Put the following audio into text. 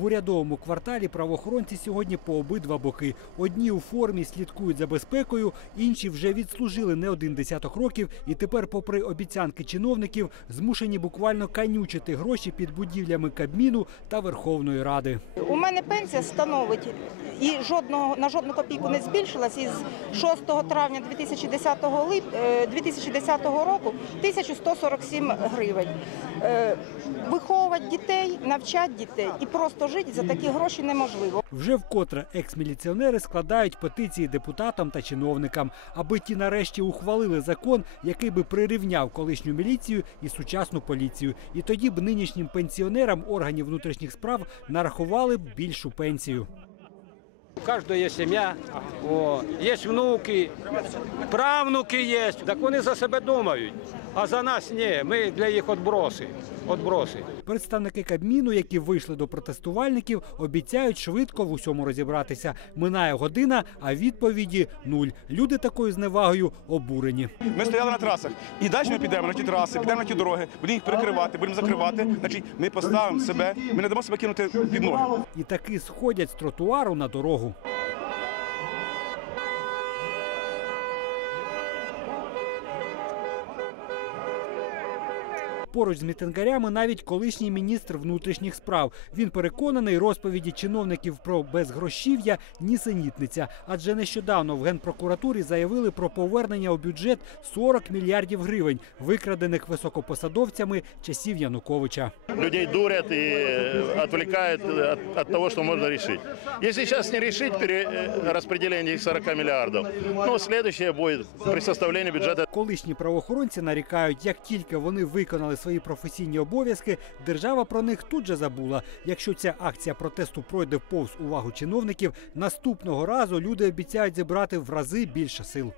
В урядовому кварталі правоохоронці сьогодні по обидва боки. Одні у формі слідкують за безпекою, інші вже відслужили не один десяток років і тепер, попри обіцянки чиновників, змушені буквально канючити гроші під будівлями Кабміну та Верховної Ради. У мене пенсія становить і жодного на жодну копійку не збільшилась із 6 травня 2010 лип, е, 2010 року 1147 гривень. Е, Виховувати дітей, навчати дітей і просто жити за такі гроші неможливо. Вже вкотре екс-міліціонери складають петиції депутатам та чиновникам, аби ті нарешті ухвалили закон, який би прирівняв колишню міліцію і сучасну поліцію. І тоді б нинішнім пенсіонерам органів внутрішніх справ нарахували б більшу пенсію. У каждого є сім'я, є внуки, правнуки є. Так вони за себе думають. А за нас ні. Ми для їх отброси. отброси. Представники Кабміну, які вийшли до протестувальників, обіцяють швидко в усьому розібратися. Минає година, а відповіді нуль. Люди такою зневагою обурені. Ми стояли на трасах. І далі ми підемо на ті траси, підемо на ті дороги, будемо їх перекривати, будемо закривати. Значить, ми поставимо себе, ми не дамо себе кинути під ноги. І таки сходять з тротуару на дорогу. Поруч з мітингарями навіть колишній міністр внутрішніх справ. Він переконаний, розповіді чиновників про безгрошів'я нісенітниця. Адже нещодавно в генпрокуратурі заявили про повернення у бюджет 40 мільярдів гривень, викрадених високопосадовцями часів Януковича. людей дурят и э, отвлекают от, от того, что можно решить. Если сейчас не решить пере- э, распределение этих 40 миллиардов, ну, следующее будет при составлении бюджета Колишні правоохоронці нарікають, як тільки вони виконали свої професійні обов'язки, держава про них тут же забула. Якщо ця акція протесту пройде повз увагу чиновників, наступного разу люди обіцяють зібрати в рази більше сил.